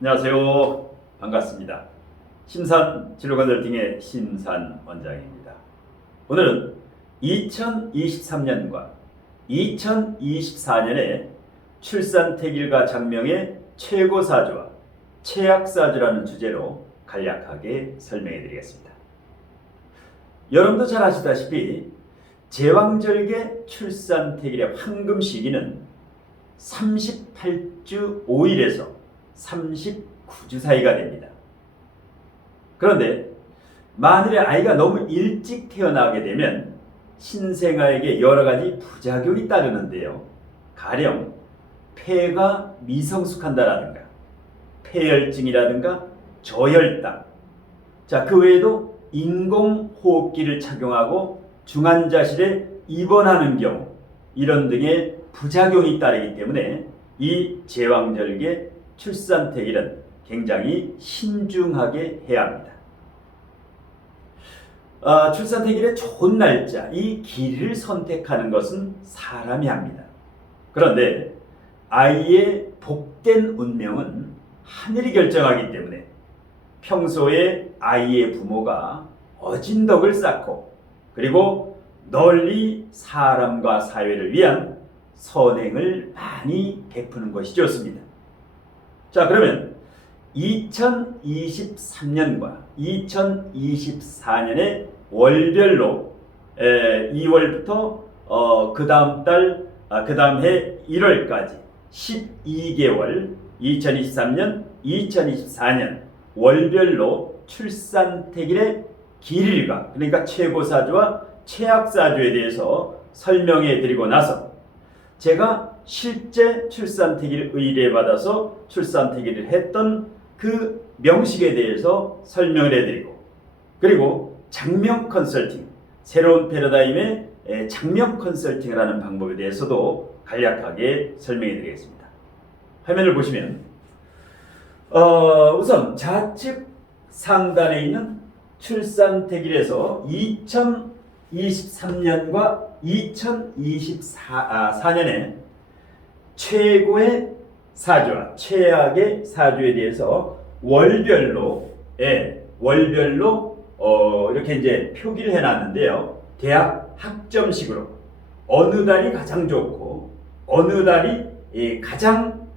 안녕하세요. 반갑습니다. 심산 진로건설팅의 심산 원장입니다. 오늘은 2023년과 2024년의 출산택일과 장명의 최고사주와 최악사주라는 주제로 간략하게 설명해 드리겠습니다. 여러분도 잘 아시다시피 제왕절개 출산택일의 황금 시기는 38주 5일에서 39주 사이가 됩니다. 그런데 만일에 아이가 너무 일찍 태어나게 되면 신생아에게 여러 가지 부작용이 따르는데요. 가령 폐가 미성숙한다라든가 폐혈증이라든가 저혈당, 그 외에도 인공호흡기를 착용하고 중환자실에 입원하는 경우 이런 등의 부작용이 따르기 때문에 이 제왕절개 출산택일은 굉장히 신중하게 해야 합니다. 출산택일의 좋은 날짜, 이 길이를 선택하는 것은 사람이 합니다. 그런데 아이의 복된 운명은 하늘이 결정하기 때문에 평소에 아이의 부모가 어진 덕을 쌓고 그리고 널리 사람과 사회를 위한 선행을 많이 베푸는 것이 좋습니다. 그러면 2023년과 2024년의 월별로 2월부터 그 다음 해 1월까지 12개월 2023년, 2024년 월별로 출산택일의 길일과 그러니까 최고사주와 최악사주에 대해서 설명해 드리고 나서 제가 실제 출산택일을 의뢰받아서 출산택일을 했던 그 명식에 대해서 설명을 해드리고 그리고 장명 컨설팅, 새로운 패러다임의 장명 컨설팅을 하는 방법에 대해서도 간략하게 설명해 드리겠습니다. 화면을 보시면 우선 좌측 상단에 있는 출산택일에서 2023년과 2024년에 최고의 사주와 최악의 사주에 대해서 월별로 이렇게 이제 표기를 해놨는데요. 대학 학점식으로 어느 달이 가장 좋고 어느 달이 가장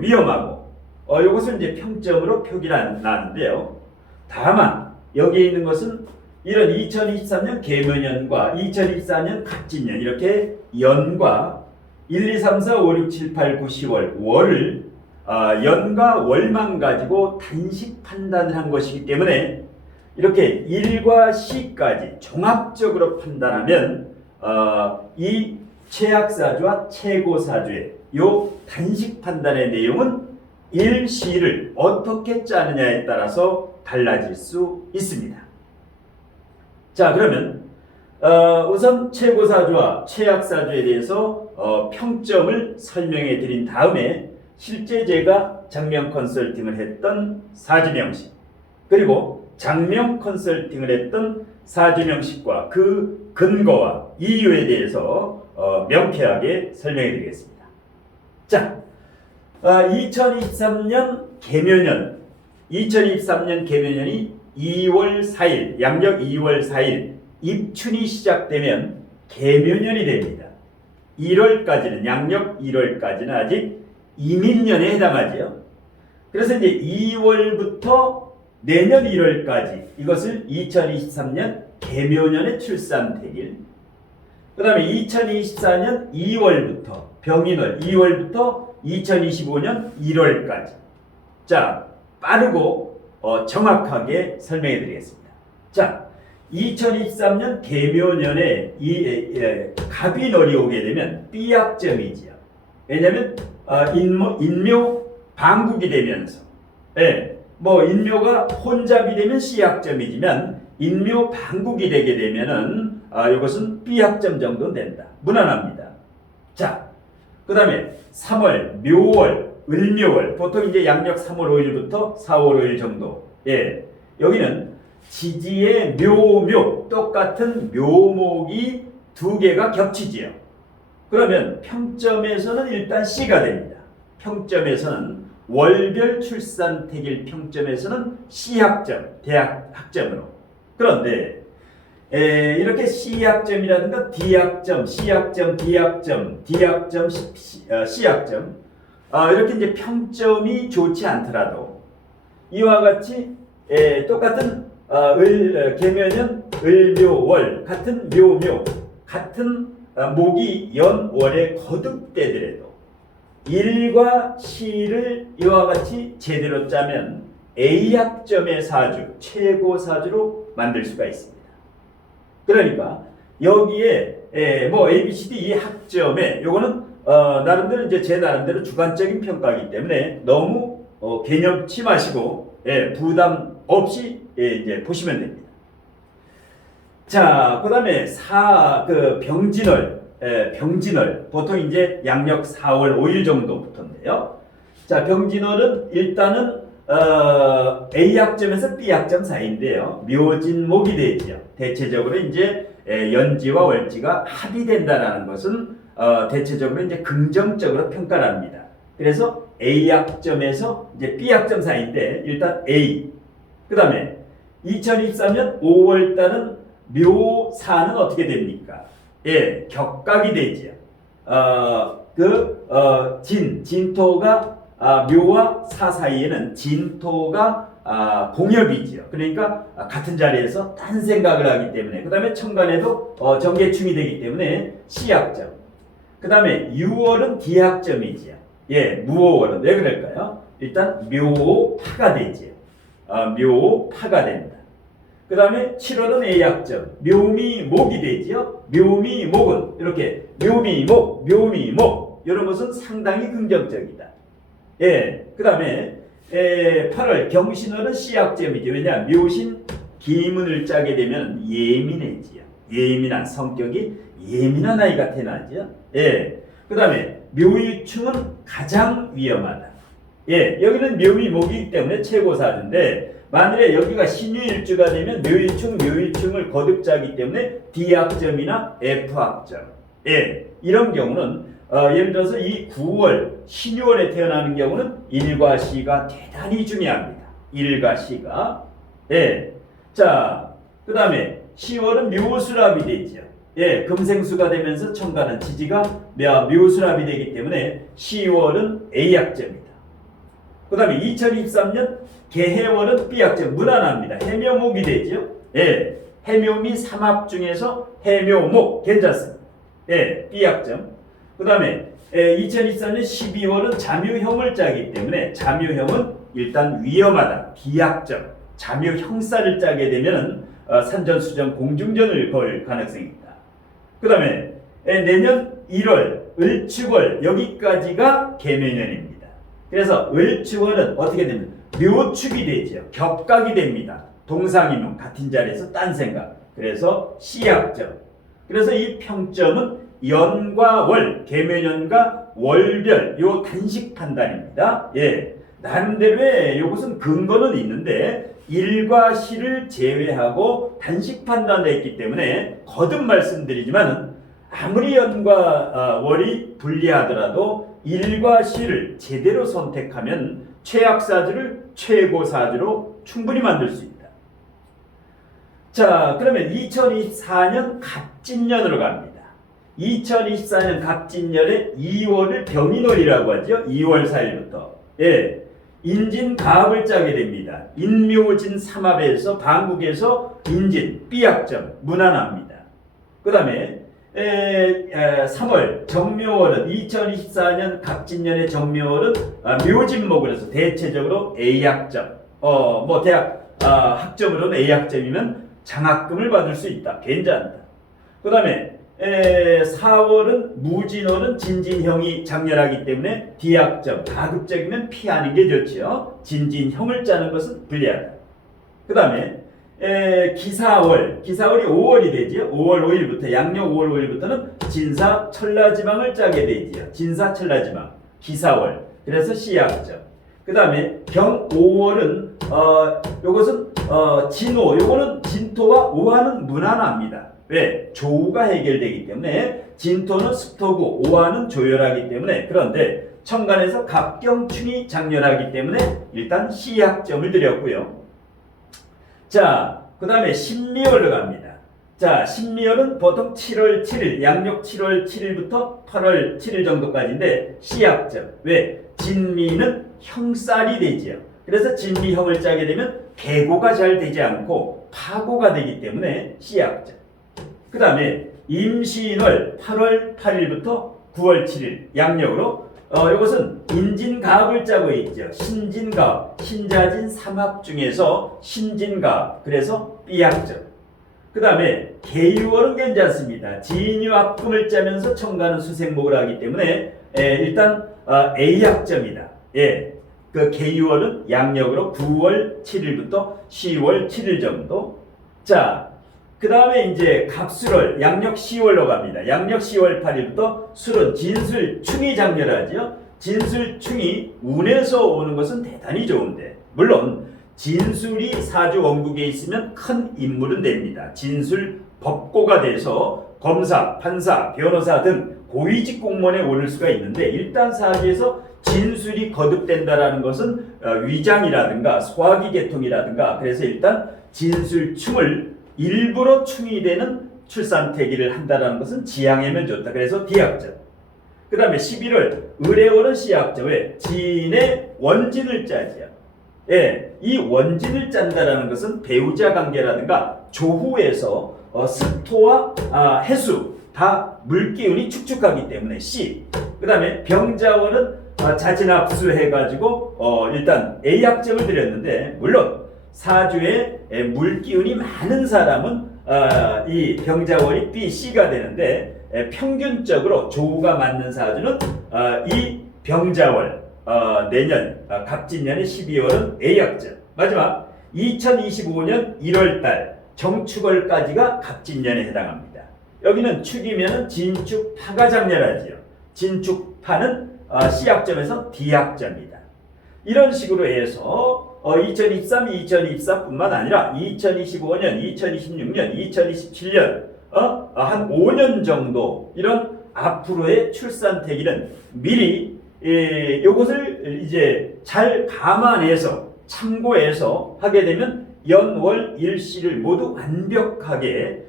위험하고 이것을 이제 평점으로 표기를 해놨는데요. 다만 여기에 있는 것은 이런 2023년 계묘년과 2024년 갑진년 이렇게 연과 1, 2, 3, 4, 5, 6, 7, 8, 9, 10월 월을 연과 월만 가지고 단식 판단을 한 것이기 때문에 이렇게 1과 10까지 종합적으로 판단하면 이 최악사주와 최고사주의 요 단식 판단의 내용은 일시를 어떻게 짜느냐에 따라서 달라질 수 있습니다. 그러면 우선 최고사주와 최악사주에 대해서 평점을 설명해 드린 다음에 실제 제가 장명 컨설팅을 했던 사주명식 그리고 장명 컨설팅을 했던 사주명식과 그 근거와 이유에 대해서 명쾌하게 설명해 드리겠습니다. 2023년 계묘년이 2월 4일, 양력 2월 4일 입춘이 시작되면 계묘년이 됩니다. 1월까지는 양력 1월까지는 아직 이민년에 해당하지요. 그래서 이제 2월부터 내년 1월까지 이것을 2023년 계묘년의 출산택일, 그 다음에 2024년 2월부터 병인월 2월부터 2025년 1월까지 빠르고 정확하게 설명해 드리겠습니다. 2023년 계묘년에 갑인월이 오게 되면 B약점이지요. 왜냐하면 인묘 방국이 되면서 인묘가 혼잡이 되면 C약점이지만 인묘 방국이 되게 되면은 이것은 B약점 정도 된다. 무난합니다. 그 다음에 3월 묘월 을묘월 보통 이제 양력 3월 5일부터 4월 5일 정도. 여기는 지지의 묘 똑같은 묘목이 두 개가 겹치지요. 그러면 평점에서는 일단 C가 됩니다. 평점에서는 월별 출산 태길 평점에서는 C학점, 대학 학점으로. 그런데 이렇게 C학점이라든가 D학점, C학점, D학점, D학점, C학점 이렇게 이제 평점이 좋지 않더라도 이와 같이 똑같은 계면연, 을묘월 같은 묘묘 같은 목이 연월에 거듭되더라도 일과 시를 이와 같이 제대로 짜면 A학점의 사주, 최고 사주로 만들 수가 있습니다. 그러니까 여기에 뭐 A, B, C, D 이 학점에 요거는 나름대로 이제 제 나름대로 주관적인 평가이기 때문에 너무 개념치 마시고 부담 없이 이제 보시면 됩니다. 자, 그다음에 병진월 보통 이제 양력 4월 5일 정도부터인데요. 자, 병진월은 일단은 A학점에서 B학점 사이인데요. 묘진목이 되죠. 대체적으로 이제 연지와 월지가 합의된다라는 것은 대체적으로 이제 긍정적으로 평가를 합니다. 그래서 A학점에서 이제 B학점 사이인데 일단 A. 그다음에 2023년 5월 달은 묘사는 어떻게 됩니까? 격각이 되죠. 진토가 묘와 사 사이에는 진토가 공엽이지요. 그러니까 같은 자리에서 딴 생각을 하기 때문에 그 다음에 천간에도 정계충이 되기 때문에 C학점. 그 다음에 6월은 D학점이지요. 무오월은 왜 그럴까요? 일단 묘파가 되지요. 묘파가 됩니다. 그 다음에 7월은 A학점, 묘미목이 되지요. 묘미목은 이렇게 묘미목 이런 것은 상당히 긍정적이다. 그 다음에 8월 경신월은 C학점이죠. 왜냐? 묘신 기문을 짜게 되면 예민해지요. 예민한 성격이 예민한 아이가 태어나죠. 그 다음에 묘유충은 가장 위험하다. 여기는 묘미목이기 때문에 최고사주인데 만일에 여기가 신유일주가 되면 묘유충을 거듭 짜기 때문에 D학점이나 F학점. 이런 경우는 예를 들어서 이 9월 신유월에 태어나는 경우는 일과 시가 대단히 중요합니다. 일과 시가. 자, 그 다음에 10월은 묘수랍이 되죠. 금생수가 되면서 천간은 지지가 묘수랍이 되기 때문에 10월은 A학점입니다. 그 다음에 2023년 개해월은 B학점, 무난합니다. 해묘목이 되죠. 해묘미 삼합 중에서 해묘목 괜찮습니다. B학점. 그 다음에 2024년 12월은 자묘형을 짜기 때문에 자묘형은 일단 위험하다. B학점. 자묘형사를 짜게 되면 산전수전 공중전을 걸 가능성이 있다. 그 다음에 내년 1월 을축월 여기까지가 계면년입니다. 그래서 을축월은 어떻게 되면 묘축이 되죠. 격각이 됩니다. 동상이몽 같은 자리에서 딴 생각. 그래서 C학점. 그래서 이 평점은 연과 월, 계면연과 월별 요 단식 판단입니다. 나름대로의 요것은 근거는 있는데 일과 시를 제외하고 단식 판단을 했기 때문에 거듭 말씀드리지만 아무리 연과 월이 불리하더라도 일과 시를 제대로 선택하면 최악사주를 최고사주로 충분히 만들 수 있다. 자, 그러면 2024년 갑진년으로 갑니다. 2024년 갑진년에 2월을 병인월이라고 하죠. 2월 4일부터. 인진가합을 짜게 됩니다. 인묘진 삼합에서 방국에서 인진 B학점 무난합니다. 그 다음에 3월 정묘월은 2024년 갑진년의 정묘월은 묘진목으로서 대체적으로 A학점. 뭐 대학 학점으로는 A학점이면 장학금을 받을 수 있다. 괜찮다. 그 다음에 4월은 무진월은 진진형이 장렬하기 때문에 D학점, 가급적이면 피하는 게 좋지요. 진진형을 짜는 것은 불리하다. 그 다음에 기사월이 5월이 되지요. 5월 5일부터 양력 5월 5일부터는 진사 천라지망을 짜게 되지요. 진사 천라지망 기사월. 그래서 C학점. 그 다음에 병 5월은 요것은 진호. 요거는 진토와 오화는 무난합니다. 왜? 조우가 해결되기 때문에 진토는 습토고 오화는 조열하기 때문에. 그런데 천간에서 갑경충이 장렬하기 때문에 일단 시약점을 드렸고요. 자, 그 다음에 신미월로 갑니다. 자, 신미월은 보통 7월 7일, 양력 7월 7일부터 8월 7일 정도까지인데 시약점. 왜? 진미는 형살이 되지요. 그래서 진미형을 짜게 되면 개고가 잘 되지 않고 파고가 되기 때문에 시약점. 그 다음에 임신월 8월 8일부터 9월 7일 양력으로 이것은 인진가업을 짜고 있죠. 신진가업, 신자진 삼합 중에서 신진가업, 그래서 B약점. 그 다음에 계유월은 괜찮습니다. 진유합금을 짜면서 천간은 수생목을 하기 때문에 일단 A약점이다. 예, 그 계유월은 양력으로 9월 7일부터 10월 7일 정도. 자, 그 다음에 이제 갑술월, 양력 10월로 갑니다. 양력 10월 8일부터 술은 진술충이 장렬하죠. 진술충이 운에서 오는 것은 대단히 좋은데, 물론 진술이 사주 원국에 있으면 큰 인물은 됩니다. 진술 법고가 돼서 검사, 판사, 변호사 등 고위직 공무원에 오를 수가 있는데, 일단 사주에서 진술이 거듭된다라는 것은 위장이라든가 소화기 계통이라든가, 그래서 일단 진술충을 일부러 충이 되는 출산태기를 한다는 것은 지양하면 좋다. 그래서 D약점. 그 다음에 11월 을해월은 C약점. 왜? 진의 원진을 짜지요. 예, 이 원진을 짠다라는 것은 배우자 관계라든가 조후에서 습토와 해수 다 물기운이 축축하기 때문에 C. 그 다음에 병자월은 자진합수 해가지고 일단 A약점을 드렸는데, 물론 사주에 물기운이 많은 사람은 이 병자월이 B, C가 되는데, 평균적으로 조우가 맞는 사주는 이 병자월 내년 갑진년의 12월은 A약점. 마지막 2025년 1월달 정축월까지가 갑진년에 해당합니다. 여기는 축이면 진축파가 장렬하지요. 진축파는 C약점에서 D약점이다. 이런 식으로 해서 2023, 2024뿐만 아니라 2025년, 2026년, 2027년 한 5년 정도 이런 앞으로의 출산태기는 미리 이것을 이제 잘 감안해서 참고해서 하게 되면 연월 일시를 모두 완벽하게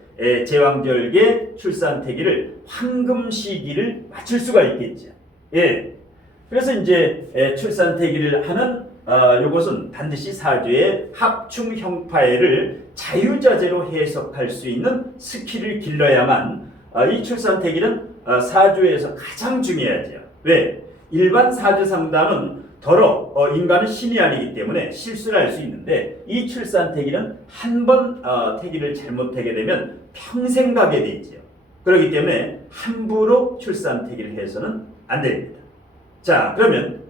제왕절개 출산태기를 황금 시기를 맞출 수가 있겠죠. 예. 그래서 이제 출산태기를 하는 이것은 반드시 사주의 합충 형파해를 자유자재로 해석할 수 있는 스킬을 길러야만 이 출산태기는 사주에서 가장 중요하죠. 왜? 일반 사주 상담은 더러 인간은 신이 아니기 때문에 실수를 할 수 있는데, 이 출산태기는 한 번 태기를 잘못하게 되면 평생 가게 돼 있죠. 그렇기 때문에 함부로 출산태기를 해서는 안 됩니다. 자, 그러면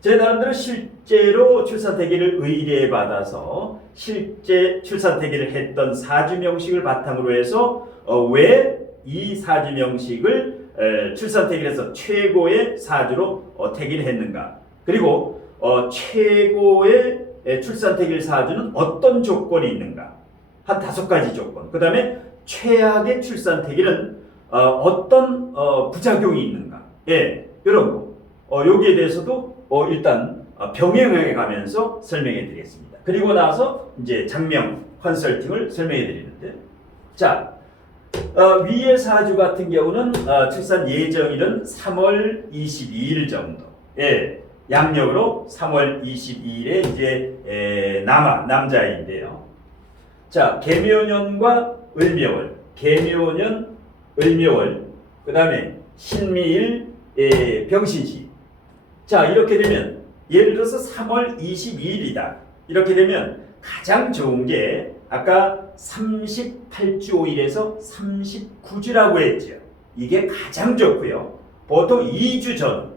제 나름대로 실제로 출산태기를 의뢰받아서 실제 출산태기를 했던 사주명식을 바탕으로 해서 왜 이 사주명식을 출산태기를 해서 최고의 사주로 태기를 했는가, 그리고 최고의 출산태기를 사주는 어떤 조건이 있는가, 한 5가지 조건. 그 다음에 최악의 출산태기는 어떤 부작용이 있는가, 예, 이런 거. 여기에 대해서도 일단 병행해 가면서 설명해 드리겠습니다. 그리고 나서 이제 장명 컨설팅을 설명해 드리는데, 자, 위의 사주 같은 경우는 출산 예정일은 3월 22일 정도. 예, 양력으로 3월 22일에 이제 남자인데요. 자, 계묘년과 을묘월, 계묘년, 을묘월, 그 다음에 신미일, 병신시. 자, 이렇게 되면 예를 들어서 3월 22일이다. 이렇게 되면 가장 좋은 게 아까 38주 5일에서 39주라고 했죠. 이게 가장 좋고요. 보통 2주 전,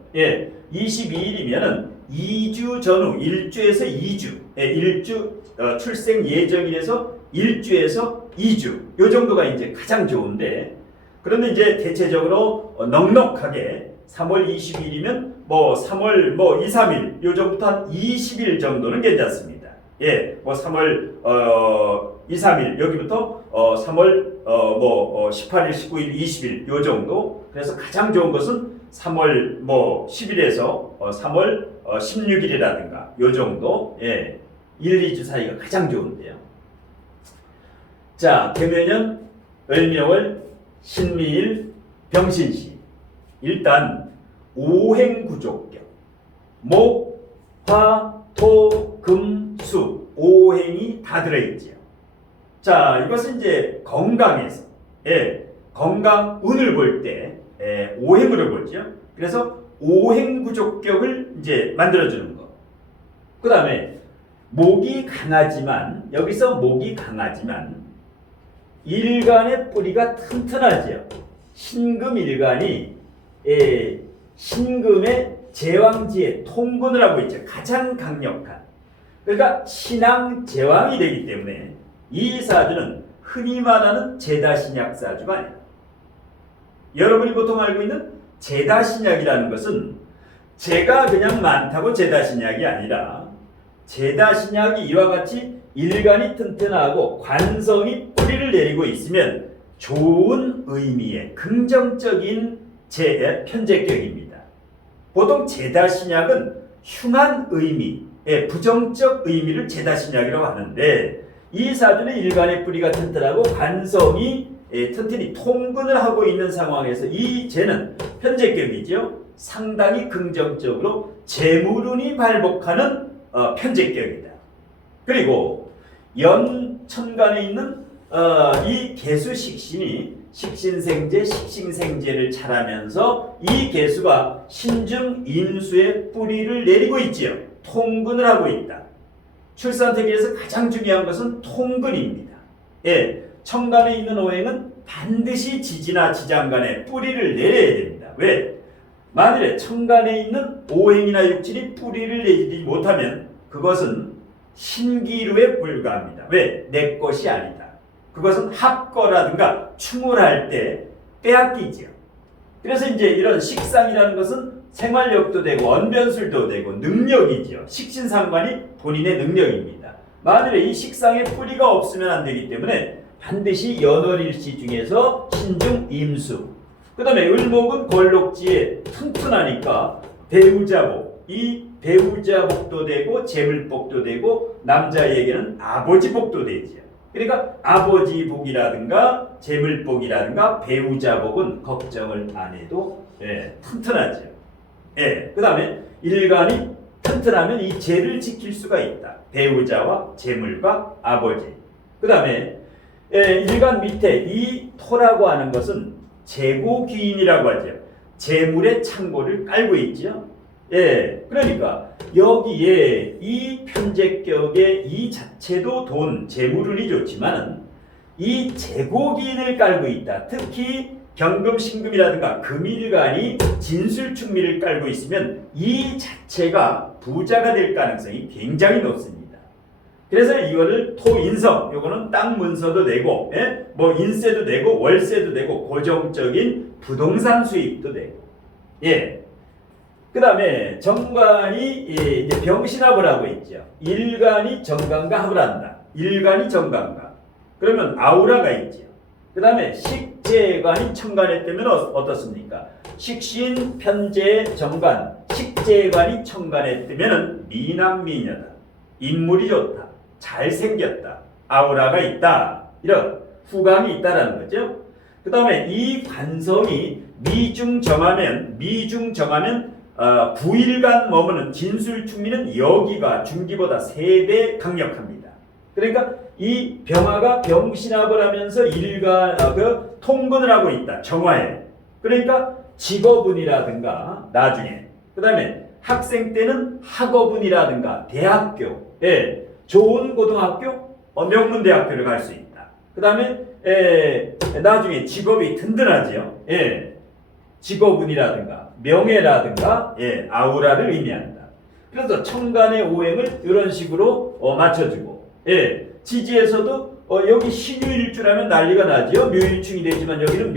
22일이면은 2주 전후 1주에서 2주, 1주 출생 예정일에서 1주에서 2주, 요 정도가 이제 가장 좋은데, 그런데 이제 대체적으로 넉넉하게 3월 20일이면 3월 2, 3일 요 정도부터 한 20일 정도는 괜찮습니다. 예, 3월 2, 3일 여기부터 3월 18일, 19일, 20일 요 정도. 그래서 가장 좋은 것은 3월 뭐 10일에서 3월 16일이라든가 요 정도 1, 2주 사이가 가장 좋은데요. 자, 개묘년, 을묘월, 신미일, 병신시. 일단 오행구조격. 목, 화, 토, 금, 수. 오행이 다 들어있지요. 자, 이것은 이제 건강에서 건강 운을 볼 때 오행으로 보죠. 그래서 오행구조격을 이제 만들어주는 거. 그 다음에 목이 강하지만 여기서 목이 강하지만 일간의 뿌리가 튼튼하지요. 신금일간이 신금의 제왕지에 통근을 하고 있죠. 가장 강력한. 그러니까 신앙제왕이 되기 때문에 이 사주는 흔히 말하는 제다신약사주가 아니라 여러분이 보통 알고 있는 제다신약이라는 것은 제가 그냥 많다고 제다신약이 아니라 제다신약이 이와 같이 일간이 튼튼하고 관성이 뿌리를 내리고 있으면 좋은 의미의 긍정적인 편제격입니다. 보통 제다신약은 흉한 의미의 부정적 의미를 제다신약이라고 하는데 이 사주는 일간의 뿌리가 튼튼하고 관성이 튼튼히 통근을 하고 있는 상황에서 이 재는 편제격이죠. 상당히 긍정적으로 재물운이 발복하는 편제격이다. 그리고 연천간에 있는 이 개수식신이 식신생재, 식신생재를 잘하면서 이 개수가 신중 인수의 뿌리를 내리고 있지요. 통근을 하고 있다. 출산태기에서 가장 중요한 것은 통근입니다. 천간에 있는 오행은 반드시 지지나 지장간에 뿌리를 내려야 됩니다. 왜? 만일에 천간에 있는 오행이나 육칠이 뿌리를 내지 못하면 그것은 신기루에 불과합니다. 왜? 내 것이 아니다. 그것은 합거라든가 충을할 때 빼앗기지요. 그래서 이제 이런 식상이라는 것은 생활력도 되고 언변술도 되고 능력이지요. 식신상관이 본인의 능력입니다. 만일에 이 식상에 뿌리가 없으면 안 되기 때문에 반드시 연월일시 중에서 신중 임수. 그 다음에 을목은 걸록지에 튼튼하니까 배우자복. 이 배우자복도 되고 재물복도 되고 남자에게는 아버지복도 되지요. 그러니까 아버지복이라든가 재물복이라든가 배우자복은 걱정을 안 해도 튼튼하죠. 그 다음에 일간이 튼튼하면 이 재를 지킬 수가 있다. 배우자와 재물과 아버지. 그 다음에 일간 밑에 이 토라고 하는 것은 재고귀인이라고 하죠. 재물의 창고를 깔고 있죠. 그러니까 여기에 이 편제격의 이 자체도 돈, 재물운이 좋지만은 이 재고귀인을 깔고 있다. 특히 경금, 신금이라든가 금일간이 진술충미를 깔고 있으면 이 자체가 부자가 될 가능성이 굉장히 높습니다. 그래서 이거를 토인성, 요거는 땅 문서도 되고, 뭐 인세도 되고, 월세도 되고, 고정적인 부동산 수입도 되고, 그 다음에 정관이 이제 병신합을 하고 있죠. 일간이 정관과 합을 한다. 일간이 정관과. 그러면 아우라가 있죠. 그 다음에 식재관이 천간에 뜨면 어떻습니까? 식신, 편재, 정관, 식재관이 천간에 뜨면 미남미녀다. 인물이 좋다. 잘생겼다. 아우라가 있다. 이런 후감이 있다라는 거죠. 그 다음에 이 관성이 미중정하면 9일간 머무는 진술충미는 여기가 중기보다 3배 강력합니다. 그러니까 이 병화가 병신합을 하면서 통근을 하고 있다. 정화에. 그러니까 직업운이라든가 나중에 그 다음에 학생 때는 학업운이라든가 대학교 좋은 고등학교 명문대학교를 갈 수 있다. 그 다음에 나중에 직업이 든든하지요. 직업운이라든가 명예라든가 아우라를 의미한다. 그래서 천간의 오행을 이런 식으로 맞춰주고 지지에서도 여기 신유일주라면 난리가 나죠. 묘일충이 되지만 여기는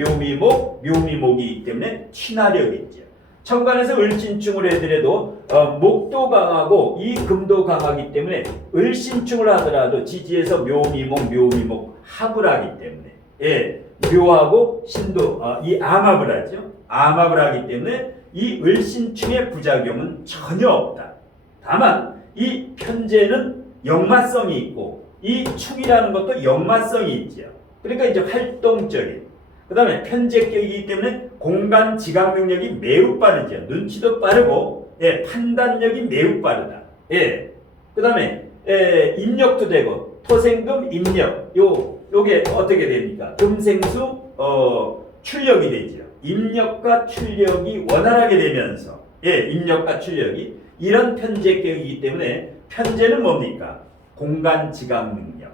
묘미목이기 때문에 친화력이 있죠. 천간에서 을신충을 해더라도 목도 강하고 이 금도 강하기 때문에 을신충을 하더라도 지지에서 묘미목 합을 하기 때문에 묘하고 신도 이 암합을 하죠. 암합을 하기 때문에 이 을신충의 부작용은 전혀 없다. 다만 이 편제는 역마성이 있고 이 충이라는 것도 역마성이 있죠. 그러니까 이제 활동적인, 그 다음에 편제격이기 때문에 공간 지각 능력이 매우 빠르죠. 눈치도 빠르고, 예, 판단력이 매우 빠르다. 예. 그 다음에 입력도 되고 토생금 입력, 요게 어떻게 됩니까? 금생수 출력이 되죠. 입력과 출력이 원활하게 되면서, 예, 입력과 출력이 이런 편제격이기 때문에 편제는 뭡니까? 공간 지각 능력,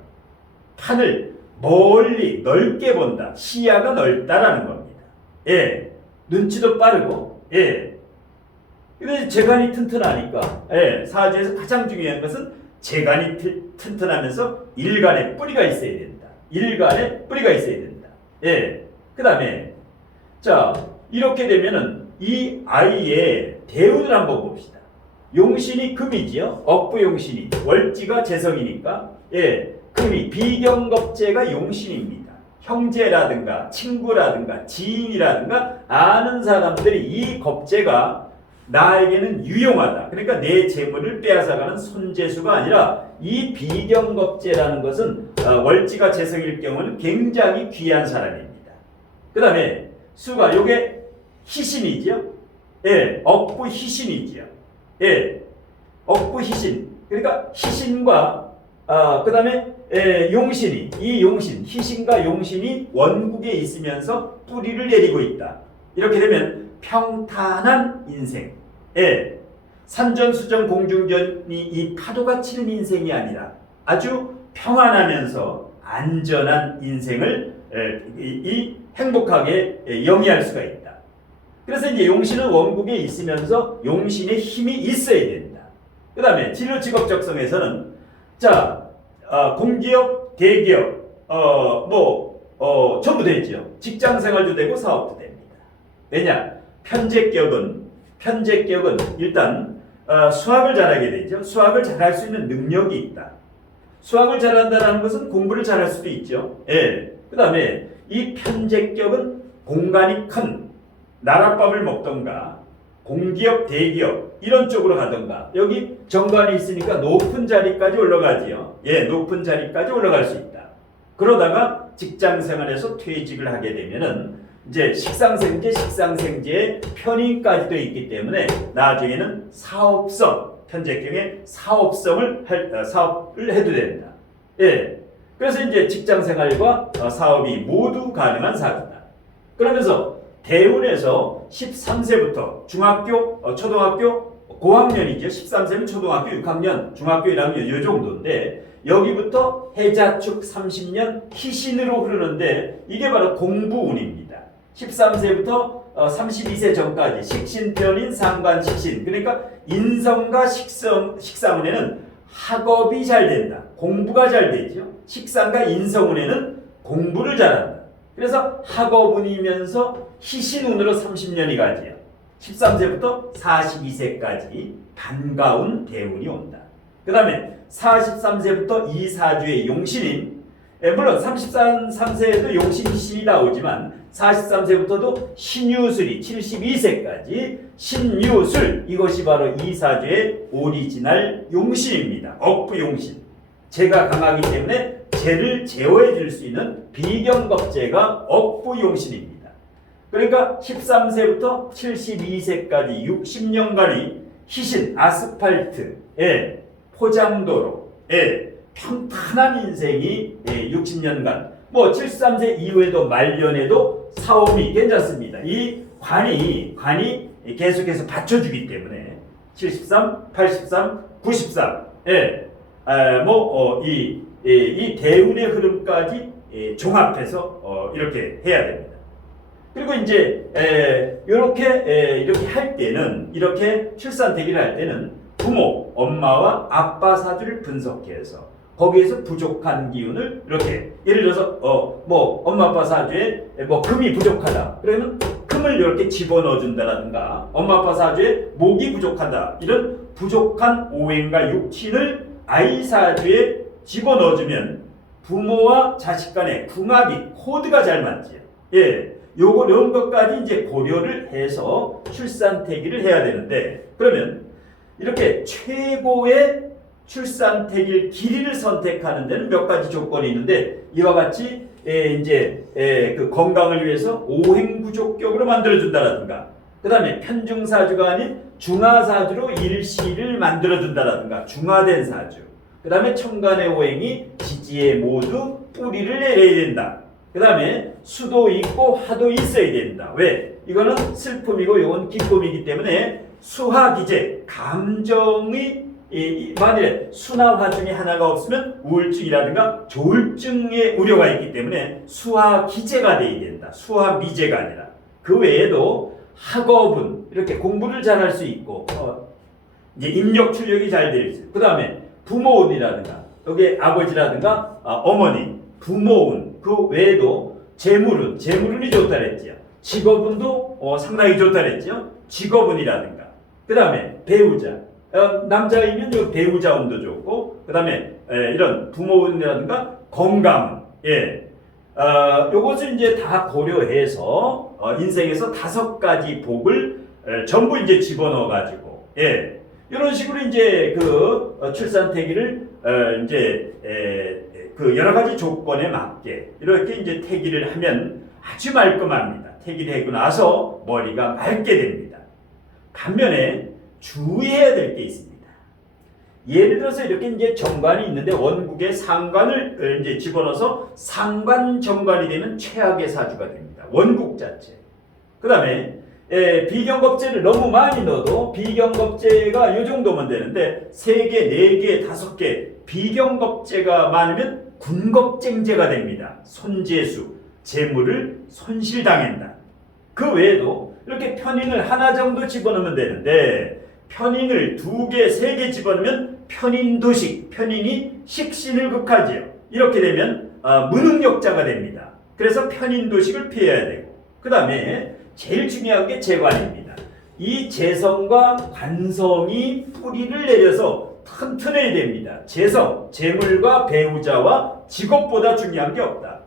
판을 멀리 넓게 본다. 시야가 넓다라는 겁니다. 예, 눈치도 빠르고, 예. 근데 재간이 튼튼하니까, 예, 사주에서 가장 중요한 것은 재간이 튼튼하면서 일간에 뿌리가 있어야 된다. 일간에 뿌리가 있어야 된다. 예. 그 다음에, 자, 이렇게 되면은 이 아이의 대운을 한번 봅시다. 용신이 금이지요. 억부용신이. 월지가 재성이니까, 예. 금이 비경겁제가 용신입니다. 형제라든가 친구라든가 지인이라든가 아는 사람들이 이 겁제가 나에게는 유용하다. 그러니까 내 재물을 빼앗아가는 손재수가 아니라 이 비경겁제라는 것은 월지가 재성일 경우는 굉장히 귀한 사람입니다. 그 다음에 수가 요게 희신이죠. 예, 억부 희신이죠. 예, 억부 희신. 그러니까 희신과 그 다음에 용신이, 이 용신, 희신과 용신이 원국에 있으면서 뿌리를 내리고 있다. 이렇게 되면 평탄한 인생, 산전수전 공중전이 이 파도가 치는 인생이 아니라 아주 평안하면서 안전한 인생을 행복하게 영위할 수가 있다. 그래서 이제 용신은 원국에 있으면서 용신의 힘이 있어야 된다. 그 다음에 진로 직업 적성에서는 자, 공기업, 대기업, 전부 되죠. 직장 생활도 되고 사업도 됩니다. 왜냐? 편제격은 일단 수학을 잘하게 되죠. 수학을 잘할 수 있는 능력이 있다. 수학을 잘한다는 것은 공부를 잘할 수도 있죠. 예. 그 다음에 이 편제격은 공간이 큰 나랏밥을 먹던가 공기업, 대기업 이런 쪽으로 가던가 여기 정관이 있으니까 높은 자리까지 올라가지요. 예, 높은 자리까지 올라갈 수 있다. 그러다가 직장 생활에서 퇴직을 하게 되면은 이제 식상생제의 편인까지도 있기 때문에 나중에는 사업성, 편제격의 사업을 해도 된다. 예, 그래서 이제 직장 생활과 사업이 모두 가능한 사주다. 그러면서 대운에서 13세부터 중학교, 초등학교, 고학년이죠. 13세면 초등학교 6학년, 중학교 1학년 이 정도인데 여기부터 해자축 30년 희신으로 흐르는데 이게 바로 공부운입니다. 13세부터 32세 전까지 식신편인 상관식신, 그러니까 인성과 식상운에는 학업이 잘 된다. 공부가 잘 되죠. 식상과 인성운에는 공부를 잘한다. 그래서 학업운이면서 희신운으로 30년이 가지요. 13세부터 42세까지 반가운 대운이 온다. 그 다음에 43세부터 이 사주의 용신인, 물론 33세에도 용신 희신이 나오지만 43세부터도 신유술이 72세까지 신유술, 이것이 바로 이 사주의 오리지널 용신입니다. 억부용신. 재가 강하기 때문에 재를 제어해 줄 수 있는 비경겁재가 억부용신입니다. 그러니까 13세부터 72세까지 60년간이 희신, 아스팔트, 포장도로, 평탄한 인생이 60년간, 73세 이후에도 말년에도 사업이 괜찮습니다. 이 관이 계속해서 받쳐주기 때문에 73, 83, 93, 이 대운의 흐름까지 종합해서 이렇게 해야 됩니다. 그리고 이제 이렇게 할 때는, 이렇게 출산 대기를 할 때는 부모, 엄마와 아빠 사주를 분석해서 거기에서 부족한 기운을 이렇게, 예를 들어서 엄마 아빠 사주에 금이 부족하다. 그러면 금을 이렇게 집어넣어 준다라든가, 엄마 아빠 사주에 목이 부족하다. 이런 부족한 오행과 육친을 아이 사주에 집어넣어 주면 부모와 자식 간의 궁합이, 코드가 잘 맞지요. 예. 이런 것까지 이제 고려를 해서 출산태기를 해야 되는데, 그러면 이렇게 최고의 출산태길 길이를 선택하는 데는 몇 가지 조건이 있는데, 이와 같이 그 건강을 위해서 오행부족격으로 만들어준다라든가, 그 다음에 편중사주가 아닌 중화사주로 일시를 만들어준다라든가, 중화된 사주, 그 다음에 천간의 오행이 지지에 모두 뿌리를 내려야 된다. 그 다음에 수도 있고 화도 있어야 된다. 왜? 이거는 슬픔이고 이건 기쁨이기 때문에 수화기재, 감정이 만일에 수나 화 중에 하나가 없으면 우울증이라든가 조울증의 우려가 있기 때문에 수화기재가 돼야 된다. 수화미재가 아니라. 그 외에도 학업은 이렇게 공부를 잘할 수 있고 이제 인력 출력이 잘 될 수 있고, 그 다음에 부모운이라든가 여기 아버지라든가 어머니, 부모운, 그 외에도 재물운이 좋다 그랬지요. 직업운도 상당히 좋다 그랬지요. 직업운이라든가, 그 다음에 배우자, 남자이면 배우자 운도 좋고, 그 다음에 이런 부모운이라든가 건강, 요것을 이제 다 고려해서 인생에서 5가지 복을 전부 이제 집어넣어 가지고, 이런 식으로 이제 그 출산태기를 이제 그 여러 가지 조건에 맞게 이렇게 이제 태기를 하면 아주 말끔합니다. 태기를 하고 나서 머리가 맑게 됩니다. 반면에 주의해야 될 게 있습니다. 예를 들어서 이렇게 이제 정관이 있는데 원국에 상관을 이제 집어넣어서 상관 정관이 되면 최악의 사주가 됩니다. 원국 자체. 그 다음에 비경겁제를 너무 많이 넣어도 비경겁제가 이 정도면 되는데 3개, 4개, 5개 비경겁제가 많으면 군겁쟁제가 됩니다. 손재수, 재물을 손실당한다. 그 외에도 이렇게 편인을 하나 정도 집어넣으면 되는데 편인을 2개, 3개 집어넣으면 편인도식, 편인이 식신을 극하지요. 이렇게 되면 무능력자가 됩니다. 그래서 편인도식을 피해야 되고, 그 다음에 제일 중요한 게 재관입니다. 이 재성과 관성이 뿌리를 내려서 튼튼해야 됩니다. 재성, 재물과 배우자와 직업보다 중요한 게 없다.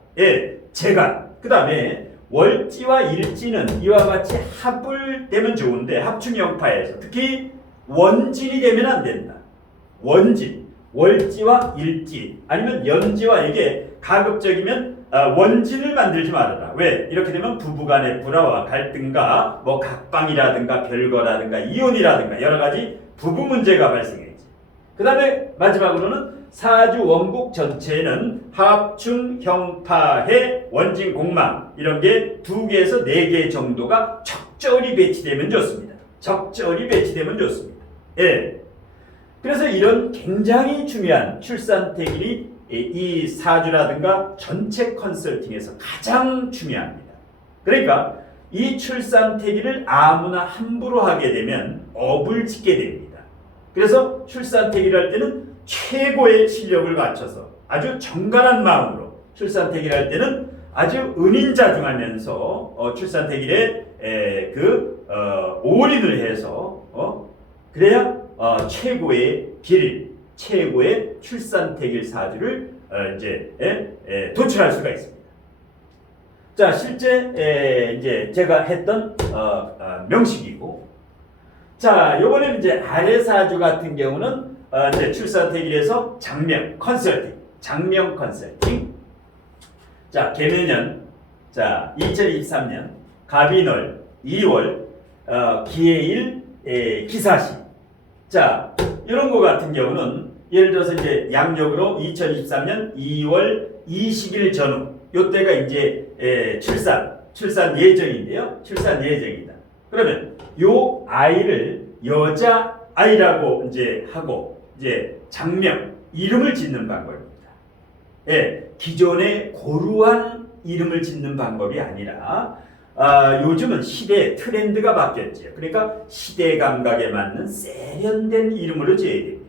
재관. 그 다음에 월지와 일지는 이와 같이 합을 되면 좋은데 합충형파에서 특히 원진이 되면 안 된다. 원진, 월지와 일지 아니면 연지와 이게 가급적이면 원진을 만들지 말아라. 왜? 이렇게 되면 부부간의 불화와 갈등과 뭐 각방이라든가 별거라든가 이혼이라든가 여러 가지 부부 문제가 발생했지. 그 다음에 마지막으로는 사주 원국 전체에는 합충, 형파해, 원진, 공망 이런 게 2개에서 4개 정도가 적절히 배치되면 좋습니다. 적절히 배치되면 좋습니다. 그래서 이런 굉장히 중요한 출산태길이 이 사주라든가 전체 컨설팅에서 가장 중요합니다. 그러니까 이 출산태길을 아무나 함부로 하게 되면 업을 짓게 됩니다. 그래서 출산태길을 할 때는 최고의 실력을 갖춰서 아주 정갈한 마음으로 출산태길을 할 때는 아주 은인자중하면서 출산태길에 올인을 해서 그래야 최고의 길, 최고의 출산태길 사주를 도출할 수가 있습니다. 자, 실제 이제 제가 했던 명식이고, 자, 요번에는 이제 아래 사주 같은 경우는 이제 출산태길에서 장명 컨설팅. 자, 개묘년, 자, 2023년 갑인월 2월 기해일 기사시. 자, 이런 거 같은 경우는 예를 들어서 이제 양력으로 2023년 2월 20일 전후 요때가 이제 출산 예정인데요. 출산 예정이다. 그러면 요 아이를 여자 아이라고 이제 하고 이제 장명 이름을 짓는 방법입니다. 기존의 고루한 이름을 짓는 방법이 아니라 요즘은 시대 트렌드가 바뀌었죠. 그러니까 시대 감각에 맞는 세련된 이름으로 지어야 됩니다.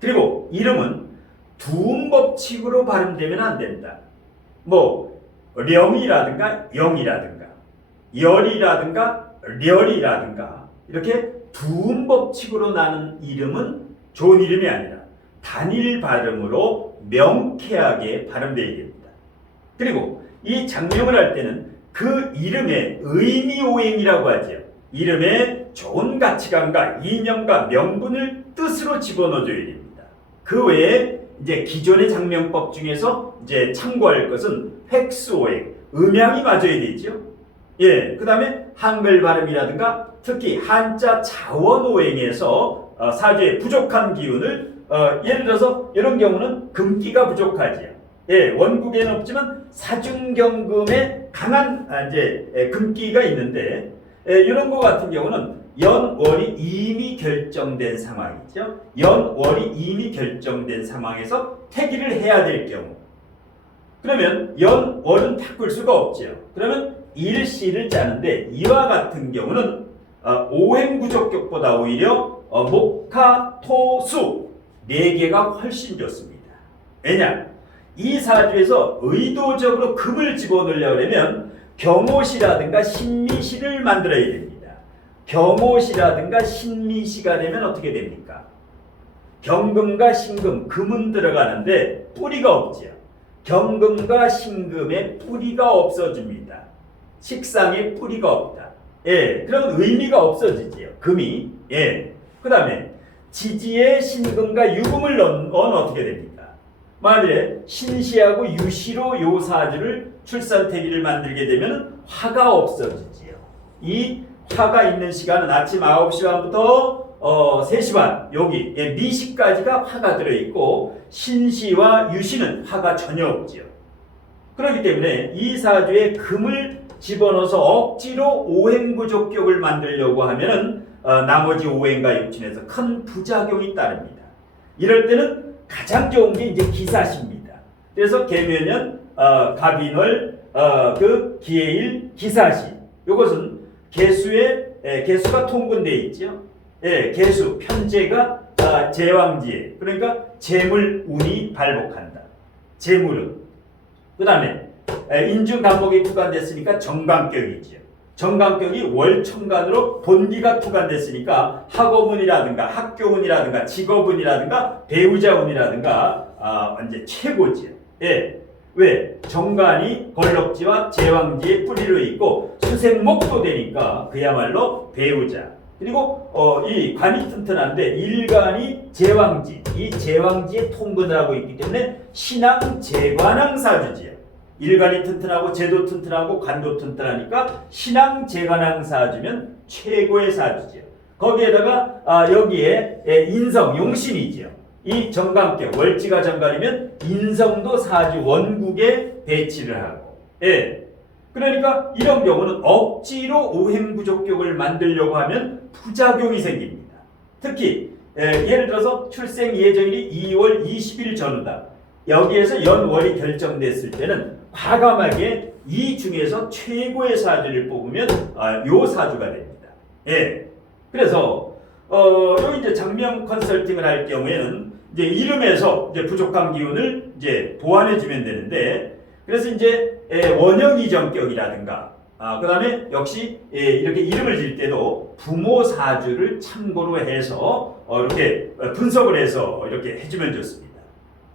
그리고 이름은 두음법칙으로 발음되면 안 된다. 뭐 령이라든가 영이라든가 열이라든가 렬이라든가 이렇게 두음법칙으로 나는 이름은 좋은 이름이 아니라 단일 발음으로 명쾌하게 발음되어야 됩니다. 그리고 이 장명을 할 때는 그 이름에 의미오행이라고 하죠. 이름에 좋은 가치관과 이념과 명분을 뜻으로 집어넣어줘야 됩니다. 그 외에 이제 기존의 장명법 중에서 이제 참고할 것은 획수오행, 음양이 맞아야 되죠. 예, 그 다음에 한글 발음이라든가 특히 한자 자원오행에서 사주의 부족한 기운을 예를 들어서 이런 경우는 금기가 부족하지요. 예, 원국에는 없지만 사중경금에 강한 이제 금기가 있는데 이런 것 같은 경우는 연월이 이미 결정된 상황이죠. 연월이 이미 결정된 상황에서 태기를 해야 될 경우 그러면 연월은 바꿀 수가 없죠. 그러면 일시를 짜는데 이와 같은 경우는 오행구족격보다 오히려 목화토수 4개가 훨씬 좋습니다. 왜냐? 이 사주에서 의도적으로 금을 집어넣으려고 하면 경호시라든가 신미시를 만들어야 됩니다. 경호시라든가 신미시가 되면 어떻게 됩니까? 경금과 신금, 금은 들어가는데 뿌리가 없지요. 경금과 신금에 뿌리가 없어집니다. 식상에 뿌리가 없다. 예, 그러면 의미가 없어지지요. 금이. 예. 그 다음에 지지에 신금과 유금을 넣으면 어떻게 됩니까? 만일에 신시하고 유시로 요 사주를 출산태기를 만들게 되면 화가 없어지지요. 이 화가 있는 시간은 아침 9시 반부터 3시 반 여기 미시까지가 화가 들어있고 신시와 유시는 화가 전혀 없지요. 그렇기 때문에 이 사주에 금을 집어넣어서 억지로 오행구족격을 만들려고 하면은 나머지 오행과 육친에서 큰 부작용이 따릅니다. 이럴 때는 가장 좋은 게 이제 기사시입니다. 그래서 계면연, 갑인월, 그 기해일, 기사시. 이것은 개수가 통근되어 있죠. 예, 개수, 편제가 제왕지에. 그러니까 재물운이 발복한다. 재물운. 그 다음에 인중간목이 투관됐으니까 정관격이죠. 정관격이 월천간으로 본기가 투관됐으니까 학업운이라든가 학교운이라든가 직업운이라든가 배우자운이라든가 이제 최고지요. 예. 왜? 정관이 걸럭지와 제왕지의 뿌리로 있고 수생목도 되니까 그야말로 배우자. 그리고 이 관이 튼튼한데 일간이 제왕지, 이 제왕지에 통근을 하고 있기 때문에 신앙 제관왕 사주지요. 일간이 튼튼하고 제도 튼튼하고 관도 튼튼하니까 신앙 제관왕 사주면 최고의 사주지요. 거기에다가 여기에 인성 용신이지요. 이 정관격 월지가 정관이면 인성도 사주 원국에 배치를 하고, 예. 그러니까 이런 경우는 억지로 오행구족격을 만들려고 하면 부작용이 생깁니다. 특히 예를 들어서 출생 예정일이 2월 20일 전후다. 여기에서 연월이 결정됐을 때는 과감하게 이 중에서 최고의 사주를 뽑으면 요 사주가 됩니다. 예. 그래서 여기 이제 장명 컨설팅을 할 경우에는 이제 이름에서 이제 부족한 기운을 이제 보완해 주면 되는데, 그래서 이제 원형 이정격이라든가 그 다음에 역시 이렇게 이름을 지을 때도 부모 사주를 참고로 해서 이렇게 분석을 해서 이렇게 해주면 좋습니다.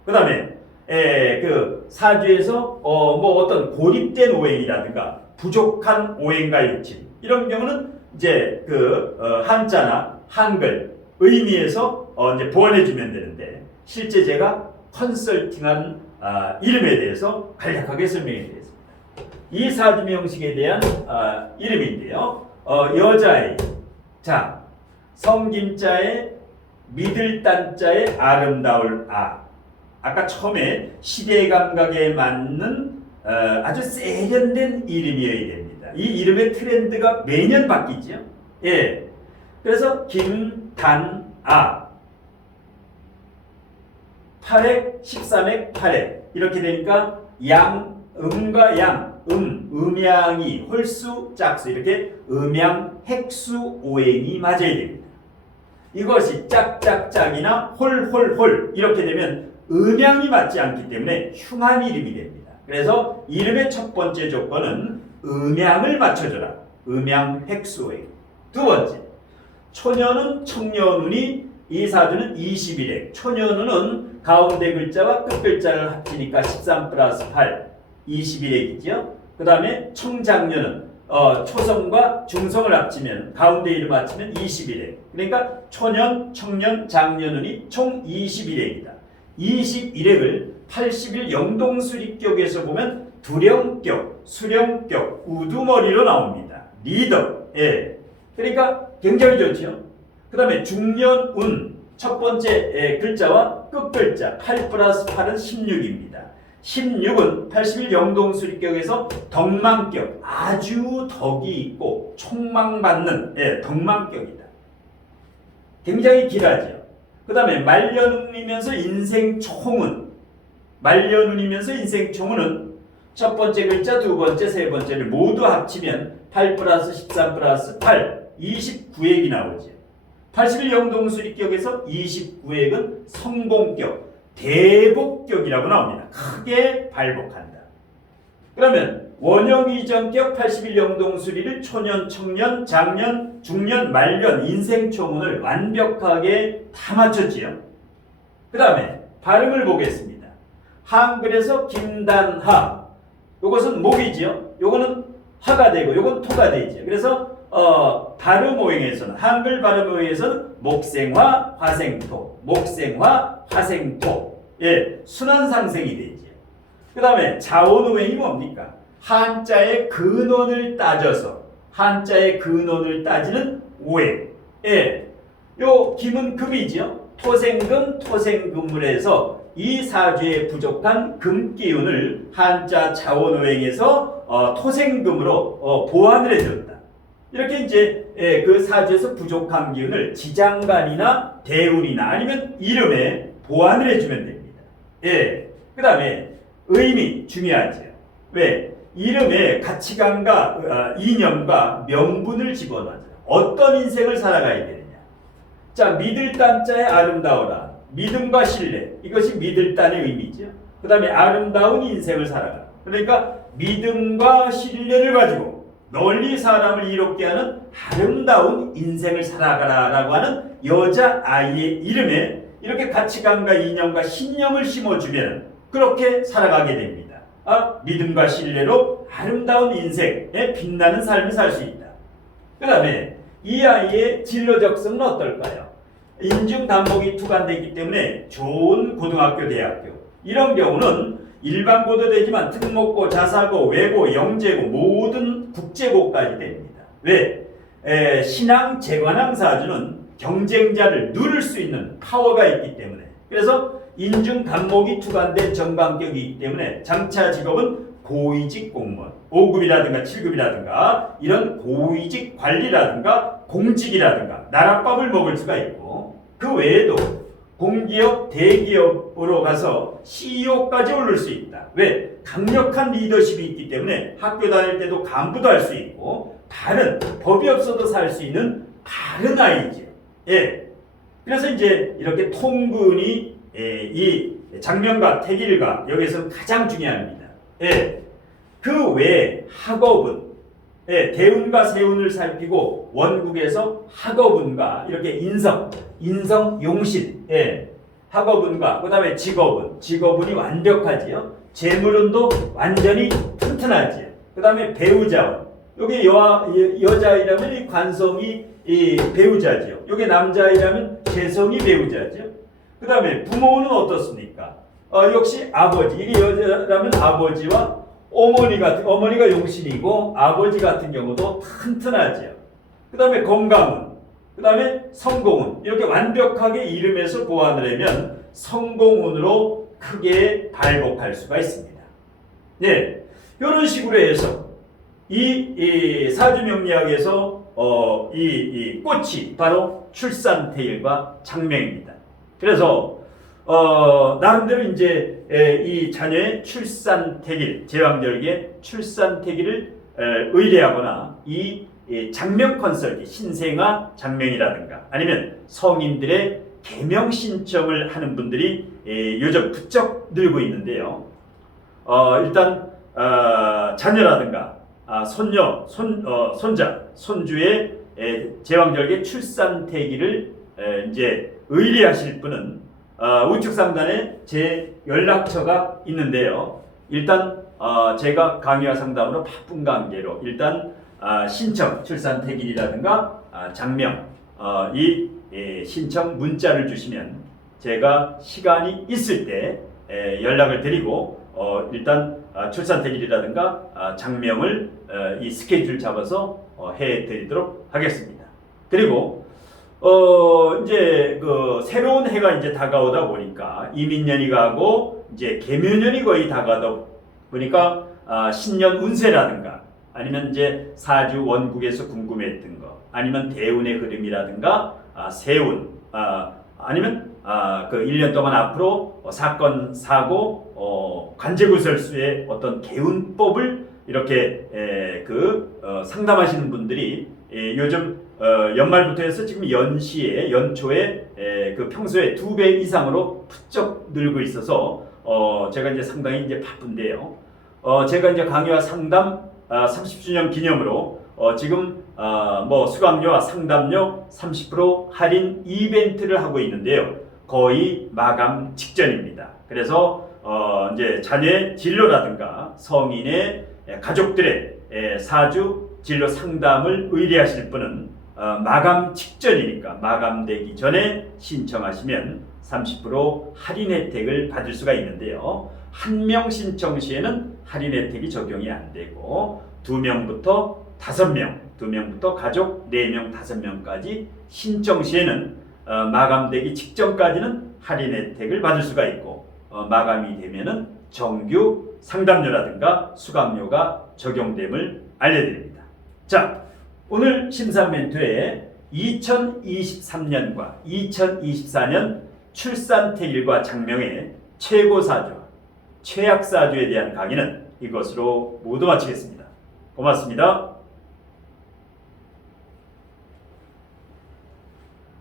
그 다음에 그 사주에서 뭐 어떤 고립된 오행이라든가 부족한 오행과 육친 이런 경우는 이제 그 한자나 한글 의미에서 이제 보완해 주면 되는데, 실제 제가 컨설팅한 이름에 대해서 간략하게 설명해 드리겠습니다. 이 사주 명식에 대한 이름인데요. 여자의 자 성김자에 믿을 딴자에 아름다울 아까 처음에 시대 감각에 맞는 아주 세련된 이름이어야 됩니다. 이 이름의 트렌드가 매년 바뀌죠. 예. 그래서 김단아 8핵 13핵 8핵 이렇게 되니까 음과 음양이 홀수 짝수 이렇게 음양 핵수 오행이 맞아야 됩니다. 이것이 짝짝짝이나 홀홀홀 이렇게 되면 음양이 맞지 않기 때문에 흉한 이름이 됩니다. 그래서 이름의 첫 번째 조건은 음양을 맞춰줘라. 음양 핵수 오행. 두 번째, 초년은 청년운이 이 사주는 21핵. 초년운은 가운데 글자와 끝 글자를 합치니까 13 플러스 8, 21핵이죠. 그 그 다음에 청장년은 초성과 중성을 합치면 가운데 이름 합치면 21회. 그러니까 초년, 청년, 장년운이 총 21회이다. 21회를 80일 영동수리격에서 보면 두령격, 수령격, 우두머리로 나옵니다. 리더. 예. 그러니까 굉장히 좋죠. 그 다음에 중년운 첫 번째 글자와 끝글자 8 플러스 8은 16입니다. 16은 80일 영동수리격에서 덕망격, 아주 덕이 있고 촉망받는 덕망격이다. 굉장히 길하죠. 그 다음에 말년운이면서 인생총운, 말년운이면서 인생총운은 첫 번째 글자, 두 번째, 세 번째를 모두 합치면 8 플러스 13 플러스 8, 29액이 나오죠. 80일 영동수리격에서 29액은 성공격, 대복격이라고 나옵니다. 크게 발복한다. 그러면 원형이전격 80일 영동수리를 초년, 청년, 장년, 중년, 말년, 인생총운을 완벽하게 다 맞췄지요. 그 다음에 발음을 보겠습니다. 한글에서 김단하, 요것은 목이지요. 요거는 하가 되고 요건 토가 되죠. 그래서 발음 오행에서는 한글 발음 오행에서는 목생화 화생토, 목생화 화생토, 순환 상생이 되죠. 그 다음에 자원 오행이 뭡니까? 한자의 근원을 따져서 한자의 근원을 따지는 오행. 요 김은 금이죠. 토생금, 토생금을 해서 이 사주에 부족한 금기운을 한자 자원 오행에서 토생금으로 보완을 해줬다. 이렇게 이제 그 사주에서 부족한 기운을 지장간이나 대운이나 아니면 이름에 보완을 해주면 됩니다. 그 다음에 의미 중요하죠. 왜? 이름에 가치관과 이념과 명분을 집어넣어요. 어떤 인생을 살아가야 되느냐. 자, 믿을 딴자에 아름다워라. 믿음과 신뢰. 이것이 믿을 딴의 의미죠. 그 다음에 아름다운 인생을 살아가. 그러니까 믿음과 신뢰를 가지고 널리 사람을 이롭게 하는 아름다운 인생을 살아가라라고 하는 여자아이의 이름에 이렇게 가치관과 이념과 신념을 심어주면 그렇게 살아가게 됩니다. 믿음과 신뢰로 아름다운 인생에 빛나는 삶을 살 수 있다. 그 다음에 이 아이의 진로적성은 어떨까요? 인중 단목이 투관되기 때문에 좋은 고등학교, 대학교 이런 경우는 일반고도 되지만 특목고, 자사고, 외고, 영재고 모든 국제고까지 됩니다. 왜? 신앙 재관왕 사주는 경쟁자를 누를 수 있는 파워가 있기 때문에 그래서 인중 단목이 투관된 정관격이기 때문에 장차 직업은 고위직 공무원, 5급이라든가 7급이라든가 이런 고위직 관리라든가 공직이라든가 나랏밥을 먹을 수가 있고 그 외에도 공기업, 대기업으로 가서 CEO까지 오를 수 있다. 왜? 강력한 리더십이 있기 때문에 학교 다닐 때도 간부도 할 수 있고 다른 법이 없어도 살 수 있는 다른 아이죠. 그래서 이제 이렇게 통근이 이 장명과 태길과 여기서는 가장 중요합니다. 그 외에 학업은 대운과 세운을 살피고 원국에서 학업운과 이렇게 인성, 용신, 학업운과 그 다음에 직업운이 완벽하지요. 재물운도 완전히 튼튼하지요. 그 다음에 배우자운, 여기 여자이라면 이 관성이 이 배우자지요. 여기 남자이라면 재성이 배우자지요. 그 다음에 부모는 어떻습니까? 역시 아버지, 이게 여자라면 아버지와 어머니가 용신이고 아버지 같은 경우도 튼튼하죠. 그 다음에 건강운, 그 다음에 성공운 이렇게 완벽하게 이름에서 보완을 하면 성공운으로 크게 발복할 수가 있습니다. 이런 식으로 해서 이 사주명리학에서 이 꽃이 바로 출산태일과 장명입니다. 그래서 나름대로 이제 이 자녀의 출산태길, 제왕절개의 출산태길을 의뢰하거나 이 장명 컨설팅, 신생아 장명이라든가 아니면 성인들의 개명 신청을 하는 분들이 요즘 부쩍 늘고 있는데요. 일단 자녀라든가 손녀, 손자, 손주의 제왕절개 출산태길을 이제 의뢰하실 분은 우측 상단에 제 연락처가 있는데요. 일단 제가 강의와 상담으로 바쁜 관계로 일단 신청, 출산택일이라든가 장명 신청 문자를 주시면 제가 시간이 있을 때 연락을 드리고 일단 출산택일이라든가 장명을 이 스케줄 잡아서 해드리도록 하겠습니다. 그리고 이제 그 새로운 해가 이제 다가오다 보니까 이민년이 가고 이제 계묘년이 거의 다가오다 보니까 신년 운세라든가 아니면 이제 사주 원국에서 궁금했던 거 아니면 대운의 흐름이라든가 세운 아니면 그 1년 동안 앞으로 사건 사고 관제구설수의 어떤 개운법을 이렇게 상담하시는 분들이 요즘 연말부터 해서 지금 연시에 연초에 그 평소에 2배 이상으로 부쩍 늘고 있어서 제가 이제 상당히 이제 바쁜데요. 제가 이제 강의와 상담 30주년 기념으로 지금 뭐 수강료와 상담료 30% 할인 이벤트를 하고 있는데요. 거의 마감 직전입니다. 그래서 이제 자녀의 진로라든가 성인의 가족들의 사주 진로 상담을 의뢰하실 분은 마감 직전이니까 마감되기 전에 신청하시면 30% 할인 혜택을 받을 수가 있는데요. 한 명 신청 시에는 할인 혜택이 적용이 안 되고 2명부터 5명, 2명부터 가족 4명, 5명까지 신청 시에는 마감되기 직전까지는 할인 혜택을 받을 수가 있고 마감이 되면은 정규 상담료라든가 수강료가 적용됨을 알려드립니다. 자, 오늘 심사 멘토의 2023년과 2024년 출산택일과 장명의 최고사주, 최악사주에 대한 강의는 이것으로 모두 마치겠습니다. 고맙습니다.